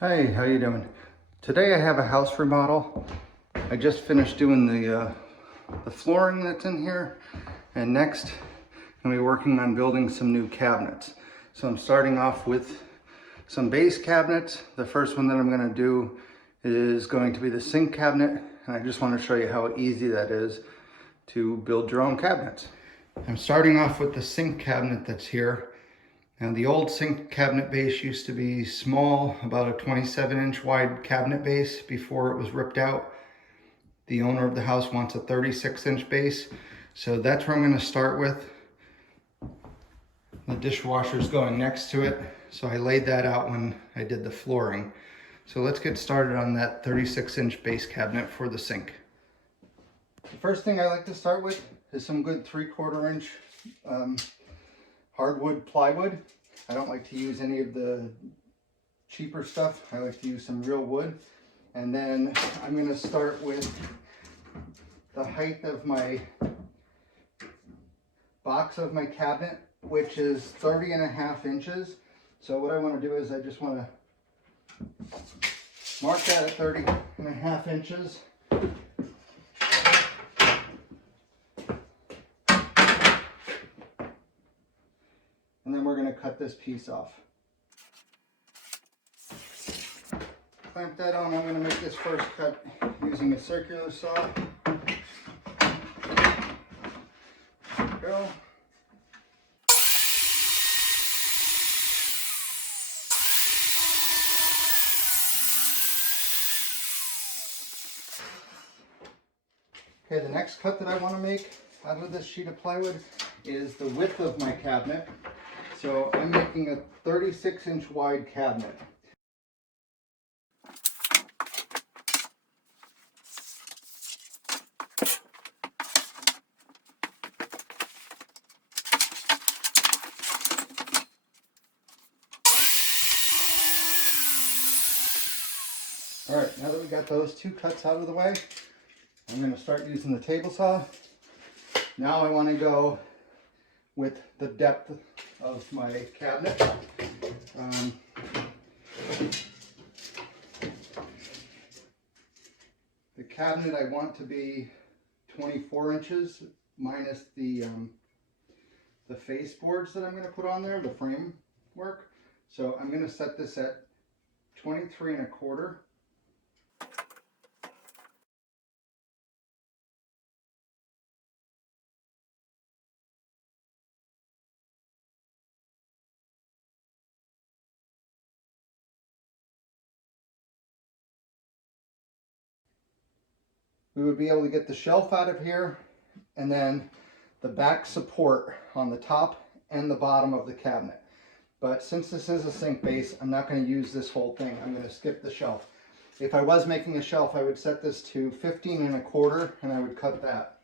Hey, how you doing? Today I have a house remodel. I just finished doing the flooring that's in here, and next I'm gonna be working on building some new cabinets. So I'm starting off with some base cabinets. The first one that I'm gonna do is going to be the sink cabinet, and I just want to show you how easy that is to build your own cabinets. I'm starting off with the sink cabinet that's here. Now the old sink cabinet base used to be small, about a 27-inch wide cabinet base before it was ripped out. The owner of the house wants a 36-inch base, so that's where I'm going to start with. The dishwasher is going next to it, so I laid that out when I did the flooring. So let's get started on that 36-inch base cabinet for the sink. The first thing I like to start with is some good 3/4 inch hardwood plywood. I don't like to use any of the cheaper stuff. I like to use some real wood. And then I'm going to start with the height of my box of my cabinet, which is 30.5 inches. So what I want to do is I just want to mark that at 30.5 inches. And then we're going to cut this piece off. Clamp that on. I'm going to make this first cut using a circular saw. There we go. Okay, the next cut that I want to make out of this sheet of plywood is the width of my cabinet. So I'm making a 36-inch wide cabinet. All right, now that we got those two cuts out of the way, I'm going to start using the table saw. Now I want to go with the depth of my cabinet. The cabinet I want to be 24 inches minus the face boards that I'm going to put on there, the framework. So I'm going to set this at 23.25. We would be able to get the shelf out of here, and then the back support on the top and the bottom of the cabinet. But since this is a sink base, I'm not going to use this whole thing. I'm going to skip the shelf. If I was making a shelf, I would set this to 15.25 and I would cut that.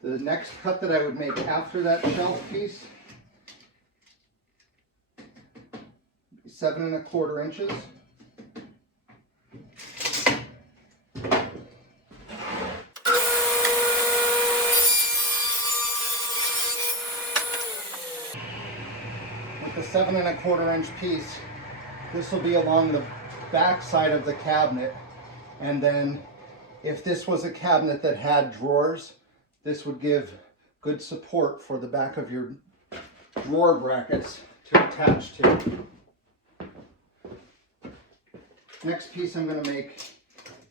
The next cut that I would make after that shelf piece, 7.25 inches. With the 7.25 inch piece, this will be along the back side of the cabinet. And then if this was a cabinet that had drawers, this would give good support for the back of your drawer brackets to attach to. Next piece I'm going to make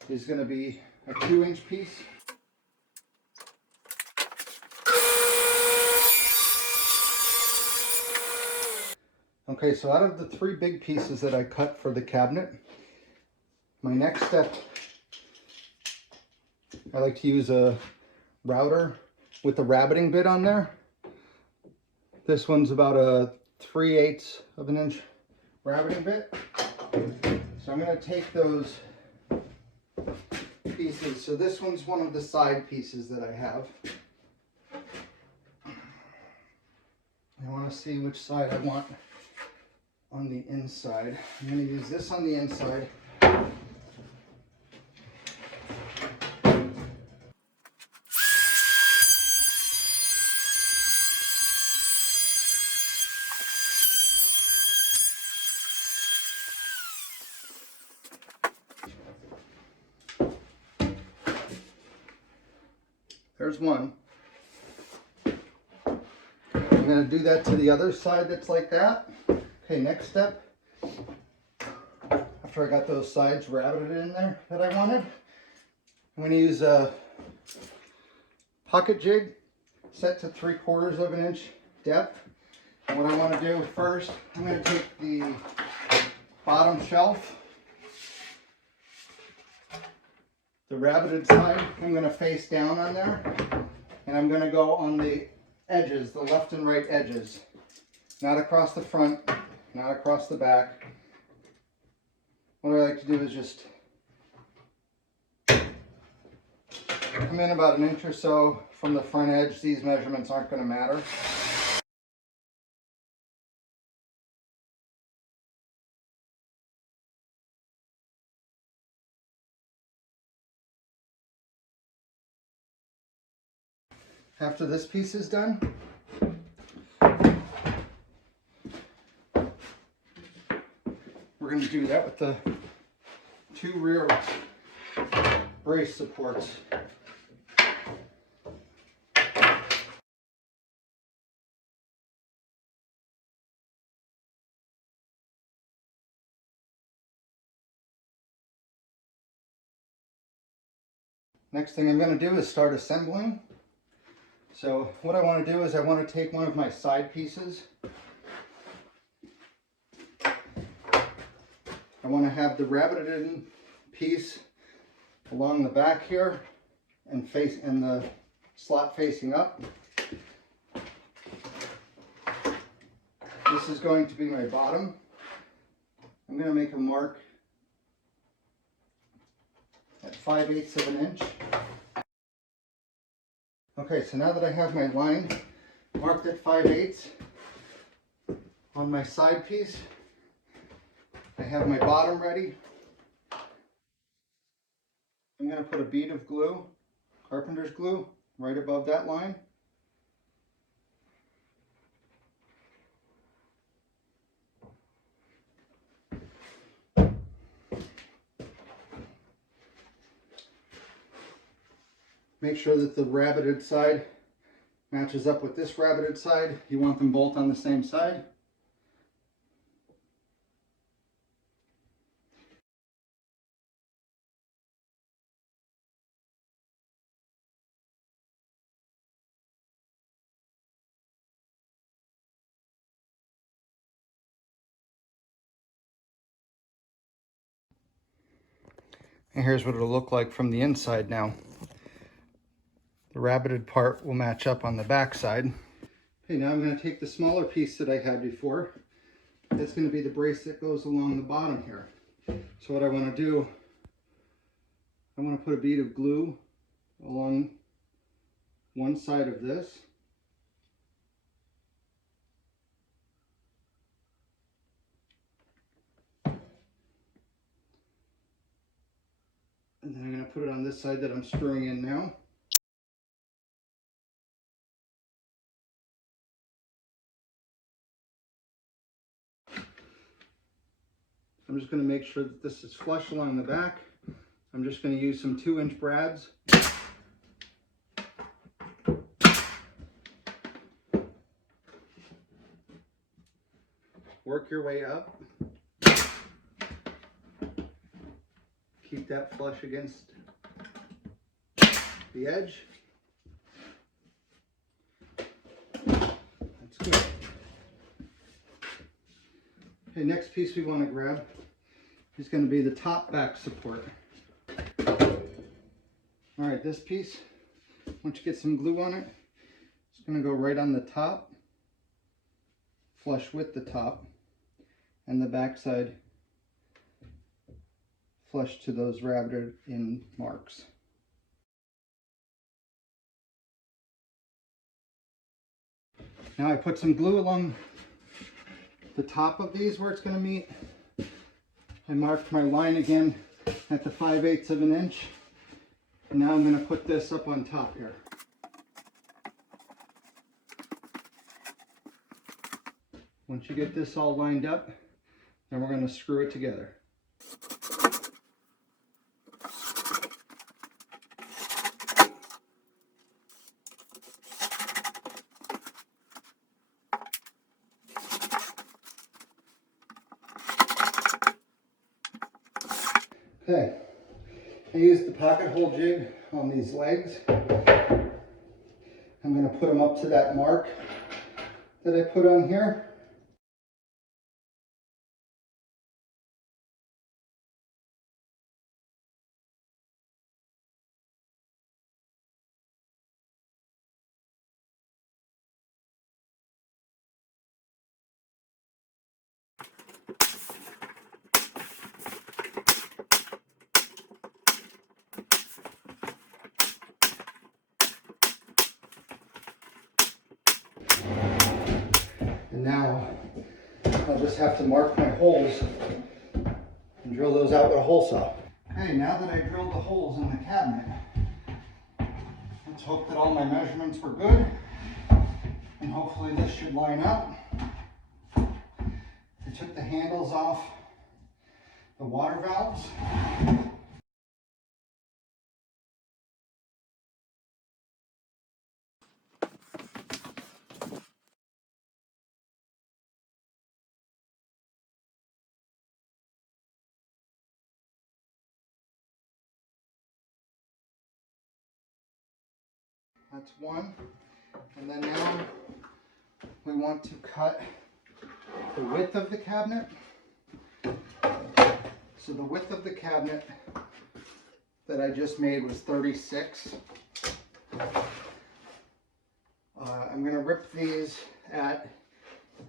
is going to be a 2-inch piece. Okay, so out of the 3 big pieces that I cut for the cabinet, my next step, I like to use a router with a rabbiting bit on there. This one's about a 3/8 of an inch rabbiting bit. So I'm going to take those pieces. So this one's one of the side pieces that I have. I want to see which side I want on the inside. I'm going to use this on the inside. There's one. I'm going to do that to the other side that's like that. Okay, next step. After I got those sides rabbited in there that I wanted, I'm going to use a pocket jig set to 3/4 of an inch depth. And what I want to do first, I'm going to take the bottom shelf, the rabbited side, I'm going to face down on there, and I'm going to go on the edges, the left and right edges, not across the front, not across the back. What I like to do is just come in about an inch or so from the front edge. These measurements aren't going to matter. After this piece is done, we're going to do that with the 2 rear brace supports. Next thing I'm going to do is start assembling. So what I want to do is I want to take one of my side pieces. I want to have the rabbited in piece along the back here and the slot facing up. This is going to be my bottom. I'm going to make a mark at 5/8 of an inch. Okay, so now that I have my line marked at 5/8 on my side piece, I have my bottom ready. I'm going to put a bead of glue, carpenter's glue, right above that line. Make sure that the rabbited side matches up with this rabbited side. You want them both on the same side. And here's what it'll look like from the inside now. The rabbited part will match up on the back side. Okay, now I'm going to take the smaller piece that I had before. That's going to be the brace that goes along the bottom here. So what I want to do, I want to put a bead of glue along one side of this. And then I'm going to put it on this side that I'm screwing in now. I'm just going to make sure that this is flush along the back. I'm just going to use some 2-inch brads. Work your way up. Keep that flush against the edge. That's good. Okay, next piece we want to grab is going to be the top back support. All right, this piece, once you get some glue on it, it's going to go right on the top, flush with the top, and the back side flush to those rabbited in marks. Now I put some glue along the top of these where it's going to meet. I marked my line again at the 5/8 of an inch. And now I'm going to put this up on top here. Once you get this all lined up, then we're going to screw it together. Okay, I used the pocket hole jig on these legs. I'm going to put them up to that mark that I put on here. And now I'll just have to mark my holes and drill those out with a hole saw. Okay, now that I drilled the holes in the cabinet, let's hope that all my measurements were good, and hopefully this should line up. I took the handles off the water valves. That's one. And then now we want to cut the width of the cabinet. So the width of the cabinet that I just made was 36. I'm going to rip these at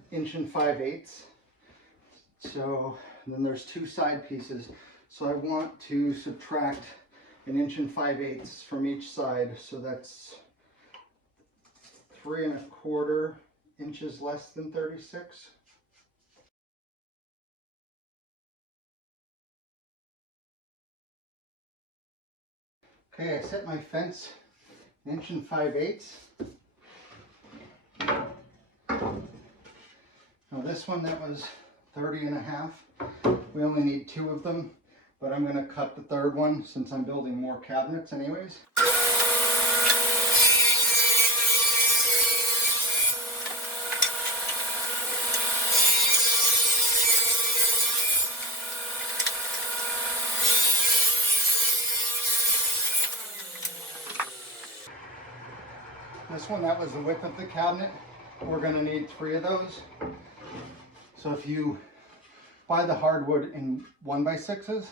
1 5/8 inches. So then there's two side pieces. So I want to subtract 1 5/8 inches from each side. So that's 3 1/4 inches less than 36. Okay, I set my fence 1 5/8 inches. Now this one that was 30 1/2. We only need 2 of them, but I'm going to cut the third one since I'm building more cabinets anyways. This one, that was the width of the cabinet. We're going to need 3 of those. So if you buy the hardwood in 1x6s,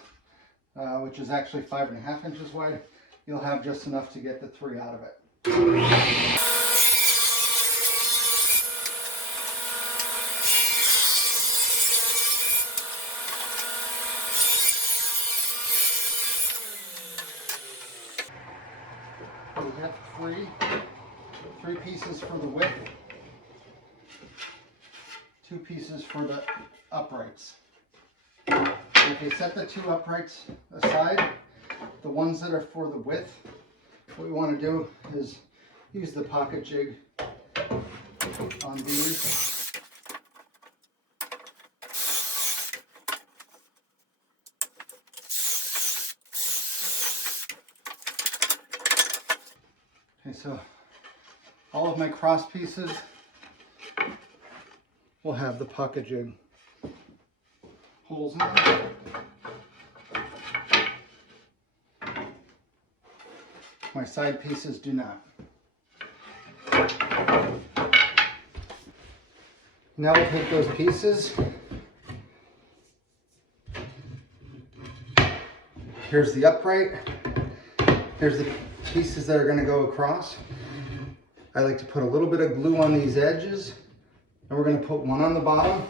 which is actually 5 1/2 inches wide, you'll have just enough to get the 3 out of it. We have 3 pieces for the width, 2 pieces for the uprights. If you set the 2 uprights aside, the ones that are for the width, what we want to do is use the pocket jig on these. Okay, so all of my cross pieces will have the pocket jig holes in them. My side pieces do not. Now we'll take those pieces. Here's the upright. Here's the pieces that are going to go across. I like to put a little bit of glue on these edges, and we're going to put one on the bottom,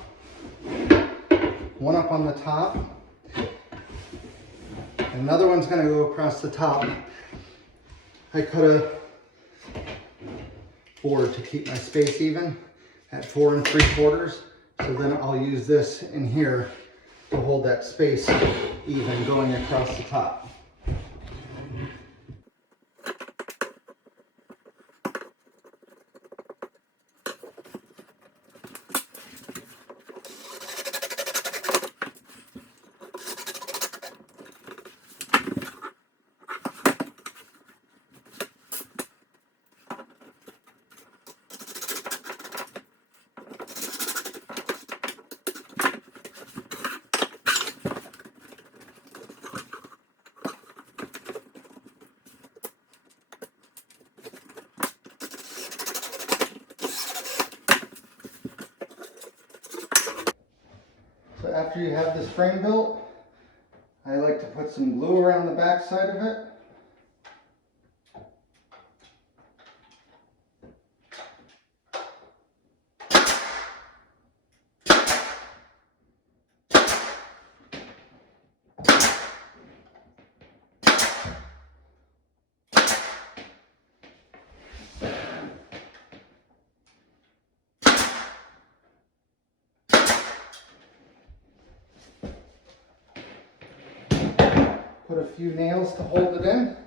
one up on the top, and another one's going to go across the top. I cut a board to keep my space even at 4 3/4, so then I'll use this in here to hold that space even going across the top. you have this frame built, I like to put some glue around the back side of it. Put a few nails to hold it in.